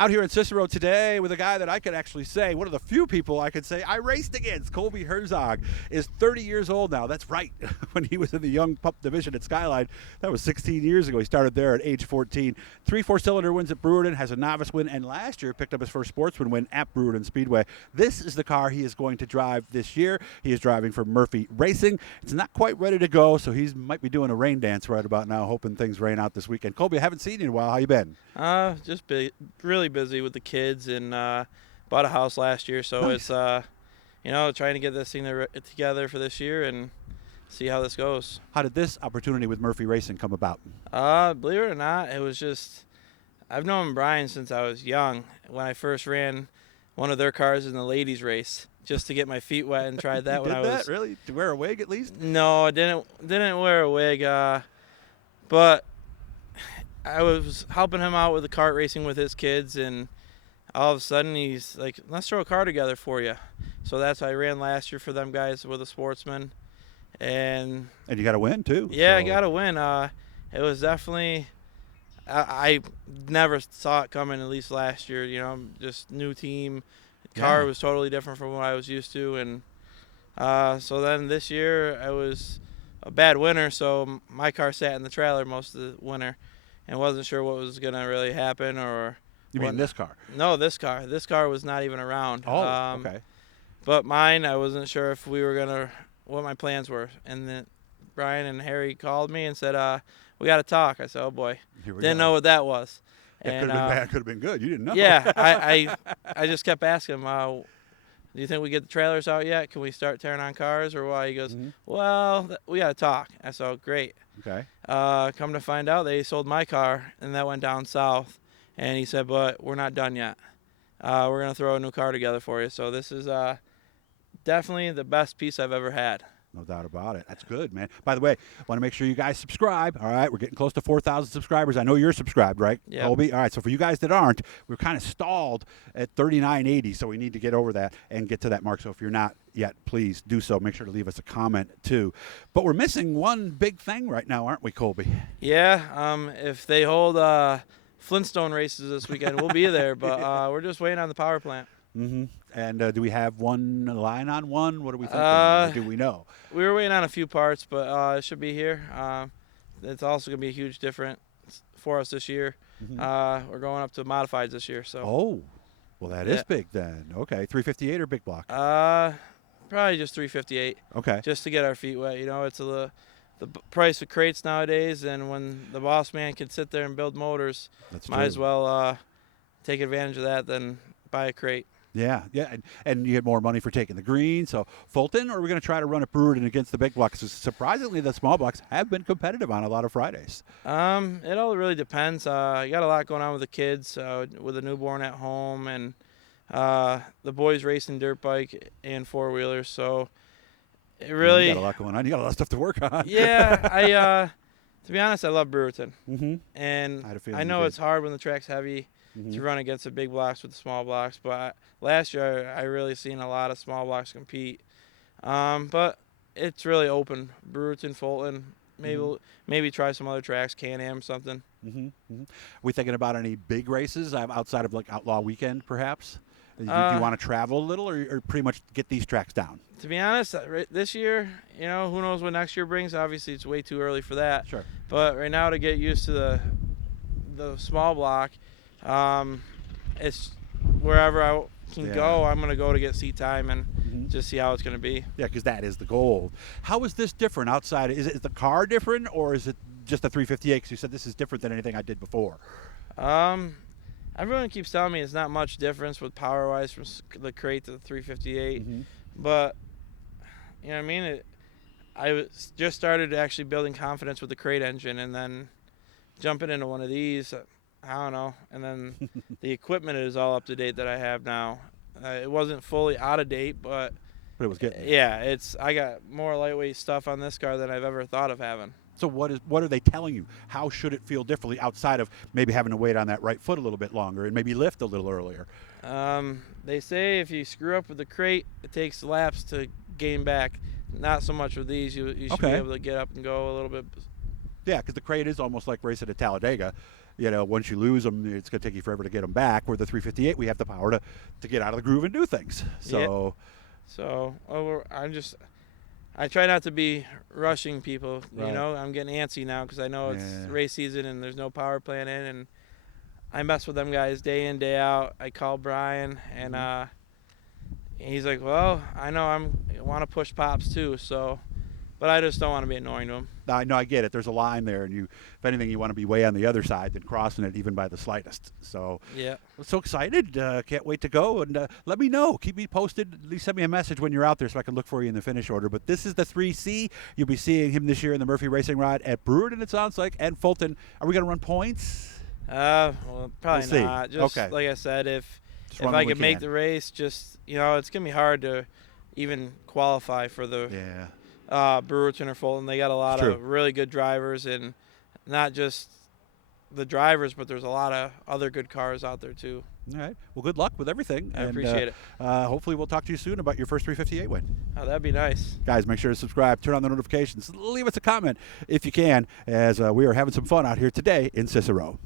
Out here in Cicero today with a guy that I could actually say, one of the few people I could say I raced against. Colby Herzog is 30 years old now. That's right. When he was in the young pup division at Skyline, that was 16 years ago. He started there at age 14. 3 4-cylinder wins at Brewerton, has a novice win, and last year picked up his first sportsman win at Brewerton Speedway. This is the car he is going to drive this year. He is driving for Murphy Racing. It's not quite ready to go, so he might be doing a rain dance right about now, hoping things rain out this weekend. Colby, I haven't seen you in a while. How you been? Just really busy with the kids, and bought a house last year, so nice. It's trying to get this thing together for this year and see how this goes. How did this opportunity with Murphy Racing come about? Believe it or not, it was just, I've known Brian since I was young. When I first ran one of their cars in the ladies race, just to get my feet wet, and tried that when I was. Really? To wear a wig at least? No, I didn't wear a wig, but I was helping him out with the kart racing with his kids, and all of a sudden he's like, let's throw a car together for you. So that's how I ran last year for them guys with a sportsman. And you got to win too. Yeah, so. I got to win. It was definitely, I never saw it coming, at least last year. Just new team. The car was totally different from what I was used to. And so then this year I was a bad winter, so my car sat in the trailer most of the winter and wasn't sure what was going to really happen. Or You mean this car? No, this car. This car was not even around. Oh, okay. But mine, I wasn't sure if we were going to, what my plans were. And then Brian and Harry called me and said, we got to talk. I said, oh, boy. Didn't know what that was. It could have been bad, could have been good. You didn't know. Yeah, I just kept asking him, do you think we get the trailers out yet? Can we start tearing on cars or what? He goes, well, we got to talk. I said, oh, great. Okay. Come to find out, they sold my car, and that went down south. And he said, but we're not done yet. We're going to throw a new car together for you. So this is definitely the best piece I've ever had. No doubt about it. That's good, man. By the way, want to make sure you guys subscribe. All right, we're getting close to 4,000 subscribers. I know you're subscribed, right, Yeah. Colby? All right, so for you guys that aren't, we're kind of stalled at 3980, so we need to get over that and get to that mark. So if you're not yet, please do so. Make sure to leave us a comment, too. But we're missing one big thing right now, aren't we, Colby? Yeah, if they hold Flintstone races this weekend, we'll be there. But we're just waiting on the power plant. Mm-hmm. And do we have one line on one? What are we thinking? Do we know? We were waiting on a few parts, but it should be here. It's also going to be a huge difference for us this year. We're going up to modifieds this year. So. Oh, well, that is big then. Okay, 358 or big block? Probably just 358. Okay. Just to get our feet wet. It's the price of crates nowadays, and when the boss man can sit there and build motors, might as well take advantage of that than buy a crate. Yeah, and you get more money for taking the green. So Fulton, or are we going to try to run at Brewerton against the big blocks? Surprisingly, the small blocks have been competitive on a lot of Fridays. It all really depends. You got a lot going on with the kids, with a newborn at home, and the boys racing dirt bike and four-wheelers. So it really... You got a lot going on. You got a lot of stuff to work on. Yeah, to be honest, I love Brewerton. And I know it's hard when the track's heavy to run against the big blocks with the small blocks, but last year I really seen a lot of small blocks compete. But it's really open. Brewerton, Fulton, maybe try some other tracks, Can-Am, something. We thinking about any big races outside of like Outlaw Weekend, perhaps? Do you want to travel a little, or pretty much get these tracks down? To be honest, this year, who knows what next year brings. Obviously, it's way too early for that. Sure. But right now, to get used to the small block, it's wherever I can go, I'm going to go to get seat time and just see how it's going to be. Yeah, because that is the goal. How is this different outside? Is the car different, or is it just a 358? Because you said this is different than anything I did before. Everyone keeps telling me it's not much difference with power-wise from the crate to the 358. But, you know what I mean? I just started actually building confidence with the crate engine, and then jumping into one of these, I don't know. And then the equipment is all up to date that I have now. It wasn't fully out of date, but it was getting there. Yeah, I got more lightweight stuff on this car than I've ever thought of having. So what are they telling you? How should it feel differently outside of maybe having to wait on that right foot a little bit longer and maybe lift a little earlier? They say if you screw up with the crate, it takes laps to gain back. Not so much with these. You should be able to get up and go a little bit. Yeah, because the crate is almost like racing at Talladega. once you lose them, it's going to take you forever to get them back. Where the 358, we have the power to get out of the groove and do things. So, I try not to be rushing people. Right. I'm getting antsy now because I know it's race season and there's no power plant in, and I mess with them guys day in, day out. I call Brian, and he's like, well, I know I want to push Pops too, but I just don't want to be annoying to him. I know, I get it. There's a line there, and if anything, you want to be way on the other side than crossing it even by the slightest. So, yeah, I'm so excited. Can't wait to go, and let me know. Keep me posted. At least send me a message when you're out there so I can look for you in the finish order. But this is the 3C. You'll be seeing him this year in the Murphy Racing Rod at Brewerton, it sounds like, and Fulton. Are we going to run points? Well, probably We'll not. see. Just Okay. like I said, if run I when we could make can. the race, just it's gonna be hard to even qualify for the Brewerton or Fulton. They got a lot True. of really good drivers, and not just the drivers, but there's a lot of other good cars out there too. All right. Well, good luck with everything. I appreciate it. Hopefully, we'll talk to you soon about your first 358 win. Oh, that'd be nice. Guys, make sure to subscribe, turn on the notifications, leave us a comment if you can, as we are having some fun out here today in Cicero.